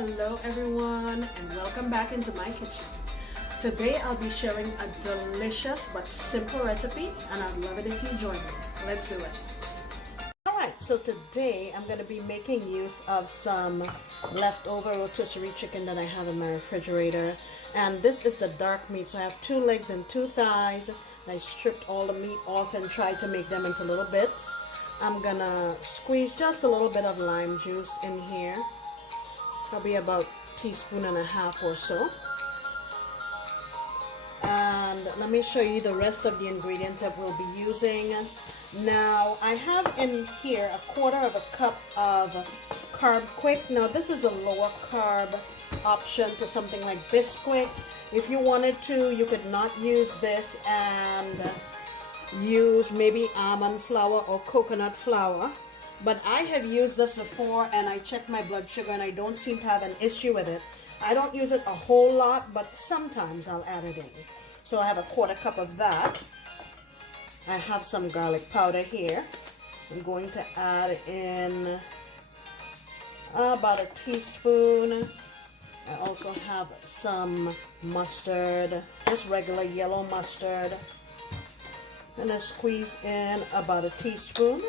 Hello everyone and welcome back into my kitchen. Today I'll be sharing a delicious but simple recipe and I'd love it if you join me. Let's do it. Alright, so today I'm going to be making use of some leftover rotisserie chicken that I have in my refrigerator. And this is the dark meat, so I have 2 legs and 2 thighs. I stripped all the meat off and tried to make them into little bits. I'm gonna squeeze just a little bit of lime juice in here. Probably about a teaspoon and a half or so. And let me show you the rest of the ingredients that we'll be using. Now I have in here a 1/4 cup of carb quick. Now this is a lower carb option to something like Bisquick. If you wanted to, you could not use this and use maybe almond flour or coconut flour, but I have used this before and I checked my blood sugar and I don't seem to have an issue with it. I don't use it a whole lot, but sometimes I'll add it in. So I have a 1/4 cup of that. I have some garlic powder here. I'm going to add in about a teaspoon. I also have some mustard, just regular yellow mustard. I'm going to squeeze in about a teaspoon.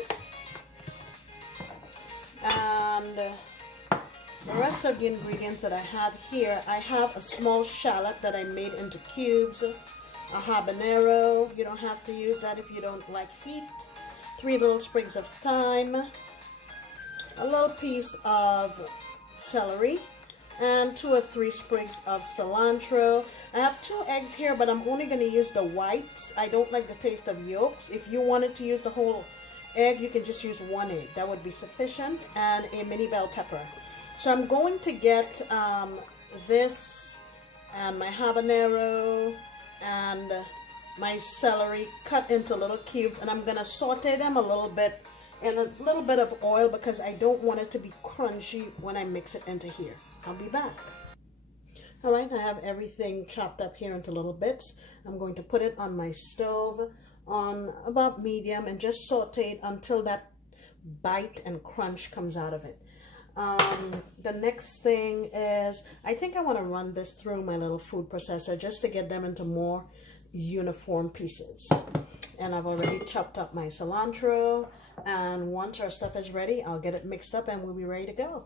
And the rest of the ingredients that I have here, I have a small shallot that I made into cubes, a habanero, you don't have to use that if you don't like heat, 3 little sprigs of thyme, a little piece of celery, and 2 or 3 sprigs of cilantro. I have 2 eggs here, but I'm only going to use the whites. I don't like the taste of yolks. If you wanted to use the whole egg, you can just use 1 egg. That would be sufficient, and a mini bell pepper. So I'm going to get this and my habanero and my celery cut into little cubes, and I'm going to saute them a little bit in a little bit of oil because I don't want it to be crunchy when I mix it into here. I'll be back. Alright, I have everything chopped up here into little bits. I'm going to put it on my stove on about medium and just saute it until that bite and crunch comes out of it. The next thing is, I think I want to run this through my little food processor just to get them into more uniform pieces. And I've already chopped up my cilantro, and once our stuff is ready, I'll get it mixed up and we'll be ready to go.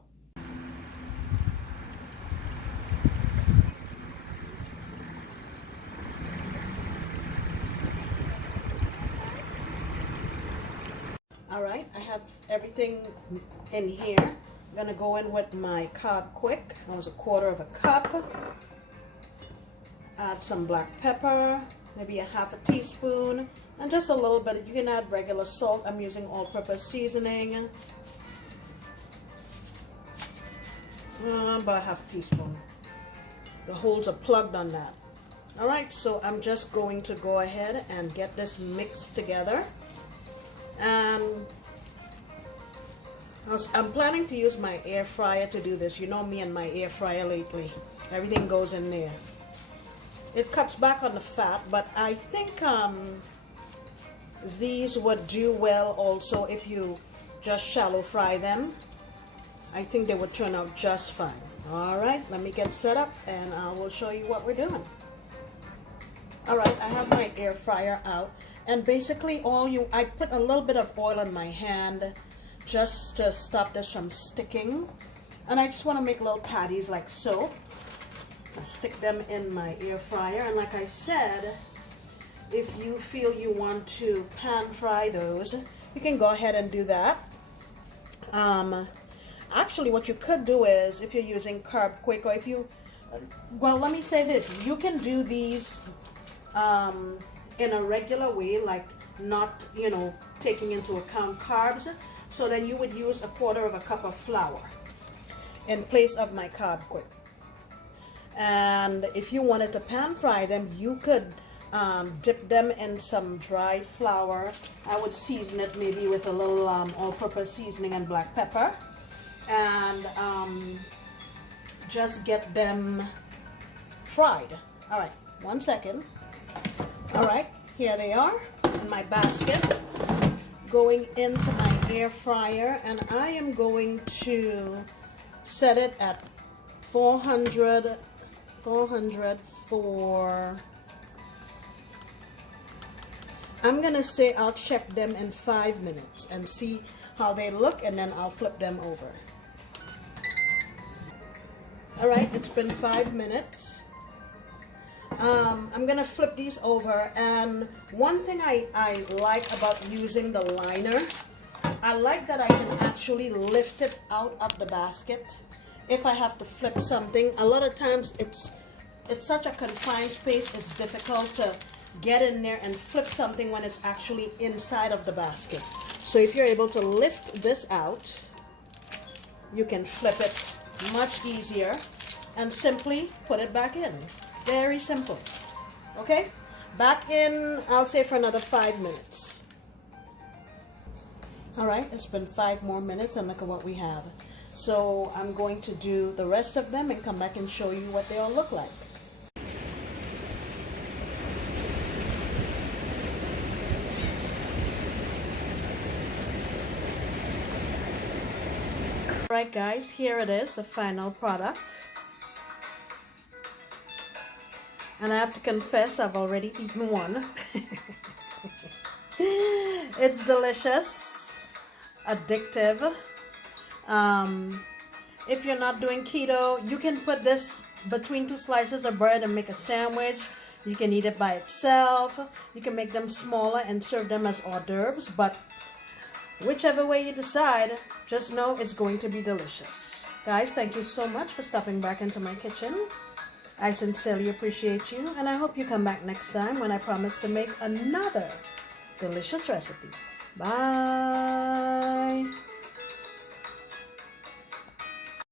Alright, I have everything in here. I'm going to go in with my carb quick. That was a 1/4 cup. Add some black pepper, maybe a 1/2 teaspoon, and just a little bit. You can add regular salt. I'm using all-purpose seasoning. About a 1/2 teaspoon. The holes are plugged on that. Alright, so I'm just going to go ahead and get this mixed together. And I'm planning to use my air fryer to do this. You know me and my air fryer lately. Everything goes in there. It cuts back on the fat, but I think these would do well also if you just shallow fry them. I think they would turn out just fine. Alright, let me get set up and I will show you what we're doing. Alright, I have my air fryer out. And basically I put a little bit of oil on my hand just to stop this from sticking. And I just want to make little patties like so. I stick them in my air fryer. And like I said, if you feel you want to pan fry those, you can go ahead and do that. Actually, what you could do is, if you're using carb quick, or if you, well, let me say this, you can do these in a regular way, like not, you know, taking into account carbs. So then you would use a 1/4 cup of flour in place of my carb quick. And if you wanted to pan fry them, you could dip them in some dried flour. I would season it maybe with a little all-purpose seasoning and black pepper, and just get them fried. All right, 1 second. All right, here they are in my basket, going into my air fryer, and I am going to set it at 400 for, I'm gonna say I'll check them in 5 minutes and see how they look, and then I'll flip them over. All right, it's been 5 minutes. I'm gonna flip these over, and one thing I like about using the liner, I like that I can actually lift it out of the basket if I have to flip something. A lot of times it's such a confined space, it's difficult to get in there and flip something when it's actually inside of the basket. So if you're able to lift this out, you can flip it much easier and simply put it back in. Very simple. Okay, back in, I'll say, for another 5 minutes. All right, it's been 5 more minutes, and look at what we have. So I'm going to do the rest of them and come back and show you what they all look like. All right, guys, here it is, the final product. And I have to confess, I've already eaten one. It's delicious, addictive. If you're not doing keto, you can put this between 2 slices of bread and make a sandwich. You can eat it by itself. You can make them smaller and serve them as hors d'oeuvres. But whichever way you decide, just know it's going to be delicious. Guys, thank you so much for stopping back into my kitchen. I sincerely appreciate you, and I hope you come back next time when I promise to make another delicious recipe. Bye!